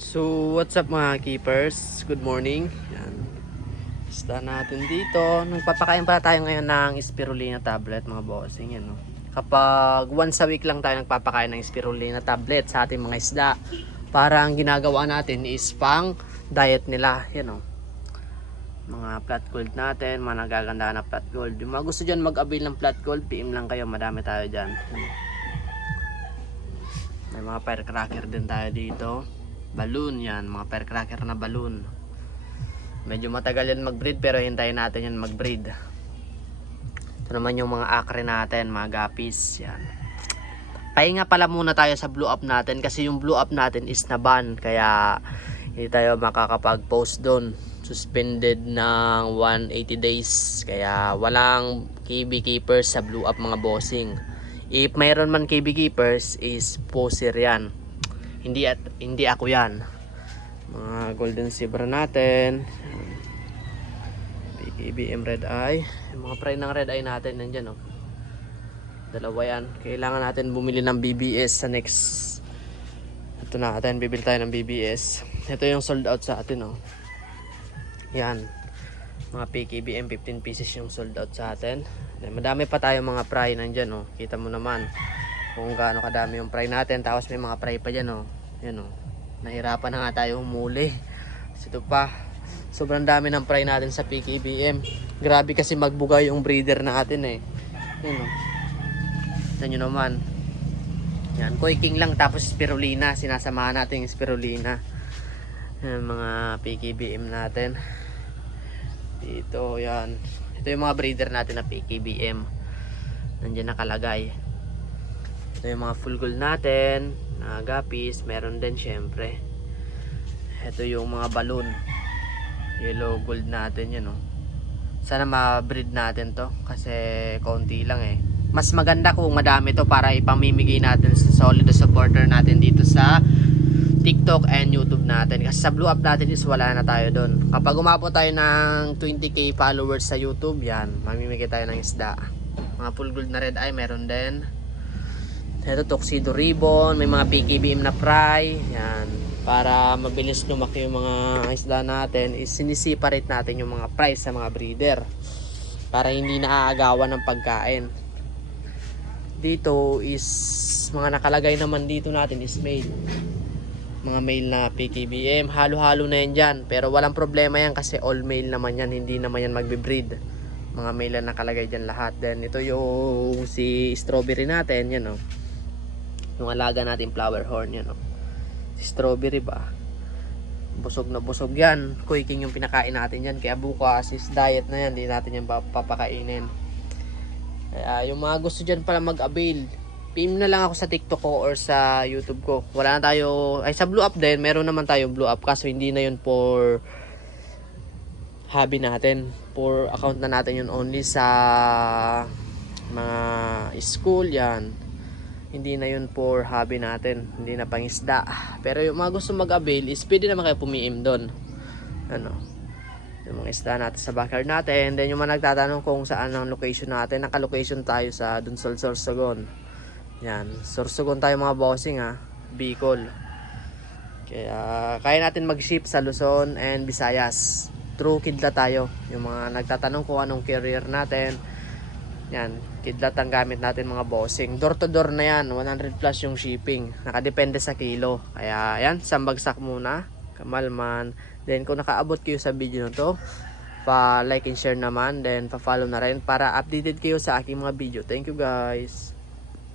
So, what's up mga keepers? Good morning. Yan. Basta natin dito. Nagpapakain pala tayo ngayon ng spirulina tablet mga bossing. Yan, no? Kapag once a week lang tayo nagpapakain ng spirulina tablet sa ating mga isda. Parang ginagawa natin is pang diet nila. Yan, no? Mga flat gold natin, mga nagaganda na flat gold. Yung mga gusto dyan mag-avail ng flat gold, PM lang kayo. Madami tayo dyan. Yan. May mga firecracker din tayo dito. Balloon yan, mga firecracker na balloon. Medyo matagal yan mag-breed pero hintayin natin yan mag-breed. Ito naman yung mga acre natin, mga guppies yan. Pahinga pala muna tayo sa blue up natin kasi yung blue up natin is na-ban. Kaya hindi tayo makakapag-post doon. Suspended ng 180 days. Kaya walang KB keepers sa blue up mga bossing. If mayroon man KB keepers is poser yan. Hindi ako yan. Mga golden zebra natin. BKBM red eye. Yung mga fry ng red eye natin nandyan, oh. Dalawa yan. Kailangan natin bumili ng BBS sa next. Ito natin, bibili tayo ng BBS. Ito yung sold out sa atin, oh. Yan. Mga PKBM 15 pieces yung sold out sa atin. Madami pa tayo mga fry nandyan, oh. Kita mo naman kung gaano kadami yung fry natin. Tapos may mga fry pa dyan, oh. Yan, oh. Nahirapan na nga tayo humuli. Ito pa, sobrang dami ng fry natin sa PKBM. Grabe kasi magbugay yung breeder natin, eh. Yan, oh. Yan nyo naman. Yan, koi king lang tapos spirulina. Sinasamahan natin yung spirulina. Yan, mga PKBM natin. Dito, yan. Ito yung mga breeder natin na PKBM. Nandiyan nakalagay. Ito yung mga full gold natin. Guppies. Meron din syempre. Ito yung mga balloon. Yellow gold natin yan, oh. Sana ma-breed natin to. Kasi konti lang, eh. Mas maganda kung madami to para ipamimigay natin sa solid supporter natin dito sa TikTok and YouTube natin. Kasi sa blue up natin is wala na tayo doon. Kapag umabot tayo ng 20k followers sa YouTube, yan, mamimigay tayo ng isda. Mga full gold na red eye, meron din. Ito, tuxedo ribbon, may mga PKBM na fry. Yan, para mabilis lumaki yung mga isda natin, is siniseparate natin yung mga fry sa mga breeder. Para hindi naaagawan ng pagkain. Dito is, mga nakalagay naman dito natin is male. Mga male na PKBM, halo-halo na yan dyan. Pero walang problema yan kasi all male naman yan, hindi naman yan magbe-breed. Mga male na nakalagay dyan lahat. Then ito yung si strawberry natin, yan, oh. Yung alaga natin flower horn, yan, oh. Si strawberry ba? Busog na busog yan. Koi king yung pinakain natin yan. Kaya bukas is diet na yan, hindi natin yan papakainin. Kaya yung mga gusto dyan pala mag-avail, PM na lang ako sa TikTok ko or sa YouTube ko. Wala na tayo, ay sa blue up din, meron naman tayong blue up. Kaso hindi na yun for hobby natin. For account na natin yun only sa mga school, yan. Hindi na yun for hobby natin. Hindi na pangisda. Pero yung mga gusto mag-avail is pwede naman kayo pumi-im doon. Ano? Yung mga isda natin sa backyard natin. Then yung mga nagtatanong kung saan ang location natin. Naka-location tayo sa Dunsol, Sorsogon. Yan, Sorsogon tayo mga bossing, ha, Bicol. Kaya kaya natin mag-ship sa Luzon and Visayas. Through Kidlat tayo. Yung mga nagtatanong kung anong carrier natin, yan, Kidlat ang gamit natin mga bossing. Door to door na yan, 100 plus yung shipping. Nakadepende sa kilo. Kaya yan, sambagsak muna, kamalman. Then kung nakaabot kayo sa video na to, pa like and share naman. Then pa follow na rin para updated kayo sa aking mga video. Thank you guys.